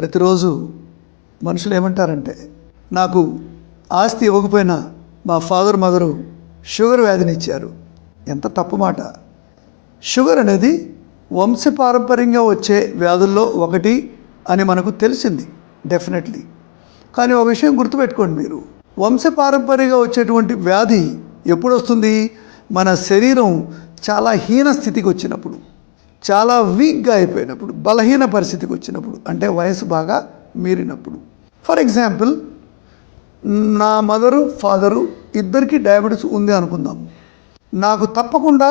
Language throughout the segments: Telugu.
ప్రతిరోజు మనుషులు ఏమంటారంటే, నాకు ఆస్తి ఇవ్వకపోయినా మా ఫాదర్ మదరు షుగర్ వ్యాధిని ఇచ్చారు. ఎంత తప్పు మాట. షుగర్ అనేది వంశపారంపర్యంగా వచ్చే వ్యాధుల్లో ఒకటి అని మనకు తెలిసింది డెఫినెట్లీ. కానీ ఒక విషయం గుర్తుపెట్టుకోండి, మీరు వంశపారంపర్యంగా వచ్చేటువంటి వ్యాధి ఎప్పుడు వస్తుంది? మన శరీరం చాలా హీన స్థితికి వచ్చినప్పుడు, చాలా వీక్గా అయిపోయినప్పుడు, బలహీన పరిస్థితికి వచ్చినప్పుడు, అంటే వయసు బాగా మీరినప్పుడు. ఫర్ ఎగ్జాంపుల్, నా మదరు ఫాదరు ఇద్దరికి డయాబెటీస్ ఉంది అనుకుందాం. నాకు తప్పకుండా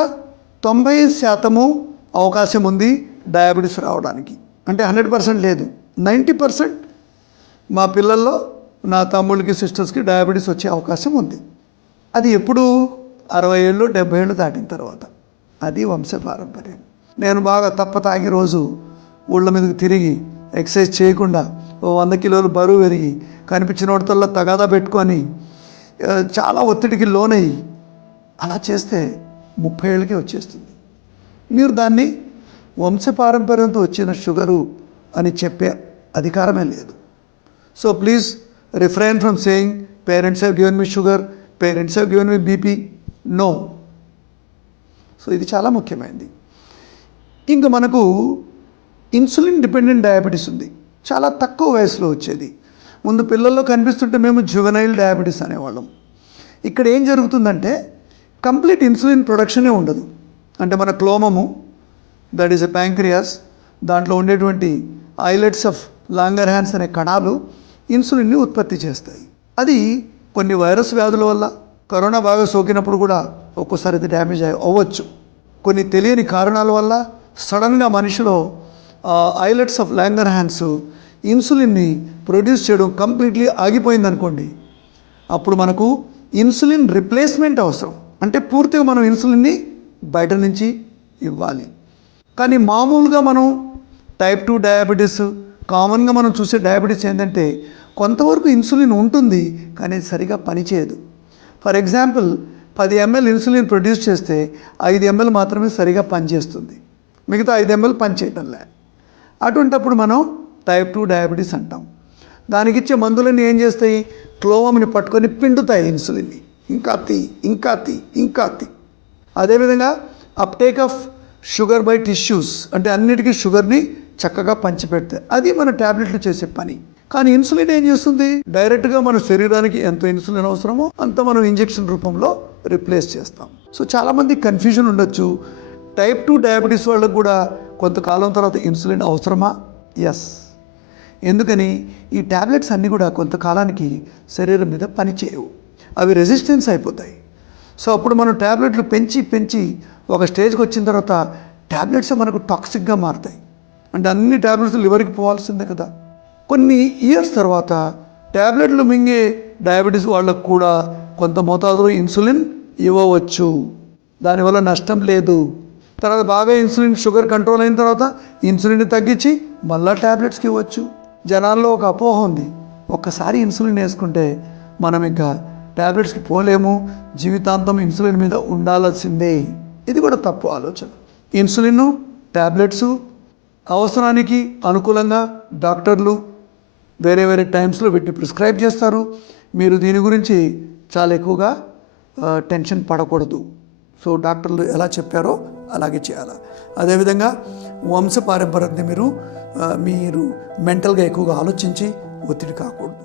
90% అవకాశం ఉంది డయాబెటీస్ రావడానికి. అంటే 100% లేదు, 90% మా పిల్లల్లో నా తమ్ముళ్ళకి సిస్టర్స్కి డయాబెటీస్ వచ్చే అవకాశం ఉంది. అది ఎప్పుడు? 60 ఏళ్ళు 70 ఏళ్ళు దాటిన తర్వాత. అది వంశపారంపర్యం. నేను బాగా తాగి రోజు ఊళ్ళ మీదకి తిరిగి ఎక్సర్సైజ్ చేయకుండా 100 కిలోలు బరువు పెరిగి కనిపించిన వాటితో తగాదా పెట్టుకొని చాలా ఒత్తిడికి లోనయ్యి అలా చేస్తే 30 ఏళ్ళకే వచ్చేస్తుంది. మీరు దాన్ని వంశపారంపర్యంతో వచ్చిన షుగరు అని చెప్పే అధికారమే లేదు. So please refrain from saying parents have given me sugar, parents have given me BP. No. So ఇది చాలా ముఖ్యమైనది. ఇంకా మనకు ఇన్సులిన్ డిపెండెంట్ డయాబెటీస్ ఉంది. చాలా తక్కువ వయసులో వచ్చేది. ముందు పిల్లల్లో కనిపిస్తుంటే మేము జువెనైల్ డయాబెటీస్ అనేవాళ్ళం. ఇక్కడ ఏం జరుగుతుందంటే కంప్లీట్ ఇన్సులిన్ ప్రొడక్షనే ఉండదు. అంటే మన క్లోమము, దట్ ఈస్ ఎ ప్యాంక్రియాస్, దాంట్లో ఉండేటువంటి ఐలెట్స్ ఆఫ్ లాంగర్ హ్యాన్స్ అనే కణాలు ఇన్సులిన్ని ఉత్పత్తి చేస్తాయి. అది కొన్ని వైరస్ వ్యాధుల వల్ల, కరోనా బాగా సోకినప్పుడు కూడా ఒక్కోసారి ఇది డ్యామేజ్ అవ్వచ్చు. కొన్ని తెలియని కారణాల వల్ల సడన్గా మనిషిలో ఐలెట్స్ ఆఫ్ లాంగర్ హ్యాన్స్ ఇన్సులిన్ని ప్రొడ్యూస్ చేయడం కంప్లీట్లీ ఆగిపోయిందనుకోండి, అప్పుడు మనకు ఇన్సులిన్ రిప్లేస్మెంట్ అవసరం. అంటే పూర్తిగా మనం ఇన్సులిన్ని బయట నుంచి ఇవ్వాలి. కానీ మామూలుగా మనం టైప్ 2 డయాబెటీస్, కామన్గా మనం చూసే డయాబెటీస్ ఏంటంటే కొంతవరకు ఇన్సులిన్ ఉంటుంది కానీ సరిగా పనిచేయదు. For example, 10 ml insulin produce చేస్తే 5 ml మాత్రమే సరిగా పనిచేస్తుంది, మిగతా 5 ml పనిచేయటంలే. అటువంటప్పుడు మనం టైప్ 2 డయాబెటీస్ అంటాం. దానికి ఇచ్చే మందులన్నీ ఏం చేస్తాయి? క్లోమమ్ని పట్టుకొని పిండుతాయి ఇన్సులిన్ని, ఇంకా తీ. అదేవిధంగా uptake of sugar by tissues, అంటే అన్నిటికీ షుగర్ని చక్కగా పంచిపెడతాయి. అది మన ట్యాబ్లెట్లు చేసే పని. కానీ ఇన్సులిన్ ఏం చేస్తుంది? డైరెక్ట్గా మన శరీరానికి ఎంత ఇన్సులిన్ అవసరమో అంత మనం ఇంజెక్షన్ రూపంలో రిప్లేస్ చేస్తాం. సో చాలామంది కన్ఫ్యూజన్ ఉండొచ్చు. టైప్ 2 డయాబెటీస్ వాళ్ళకు కూడా కొంతకాలం తర్వాత ఇన్సులిన్ అవసరమా? ఎస్. ఎందుకని? ఈ ట్యాబ్లెట్స్ అన్నీ కూడా కొంతకాలానికి శరీరం మీద పనిచేయవు, అవి రెసిస్టెన్స్ అయిపోతాయి. సో అప్పుడు మనం ట్యాబ్లెట్లు పెంచి ఒక స్టేజ్కి వచ్చిన తర్వాత ట్యాబ్లెట్స్ మనకు టాక్సిక్గా మారుతాయి. అంటే అన్ని ట్యాబ్లెట్స్ లివర్కి పోవాల్సిందే కదా. కొన్ని ఇయర్స్ తర్వాత ట్యాబ్లెట్లు మింగే డయాబెటీస్ వాళ్ళకు కూడా కొంత మోతాదులో ఇన్సులిన్ ఇవ్వవచ్చు, దానివల్ల నష్టం లేదు. తర్వాత బాగా ఇన్సులిన్ షుగర్ కంట్రోల్ అయిన తర్వాత ఇన్సులిన్ తగ్గించి మళ్ళీ ట్యాబ్లెట్స్కి ఇవ్వచ్చు. జనాల్లో ఒక అపోహ ఉంది, ఒక్కసారి ఇన్సులిన్ వేసుకుంటే మనం ఇంకా ట్యాబ్లెట్స్కి పోలేము, జీవితాంతం ఇన్సులిన్ మీద ఉండాల్సిందే. ఇది కూడా తప్పు ఆలోచన. ఇన్సులిన్, ట్యాబ్లెట్స్ అవసరానికి అనుకూలంగా డాక్టర్లు వేరే టైమ్స్లో వీటిని ప్రిస్క్రైబ్ చేస్తారు. మీరు దీని గురించి చాలా ఎక్కువగా టెన్షన్ పడకూడదు. సో డాక్టర్లు ఎలా చెప్పారో అలాగే చేయాలి. అదేవిధంగా వంశపారంపర్యాన్ని మీరు మెంటల్గా ఎక్కువగా ఆలోచించి ఒత్తిడి కాకూడదు.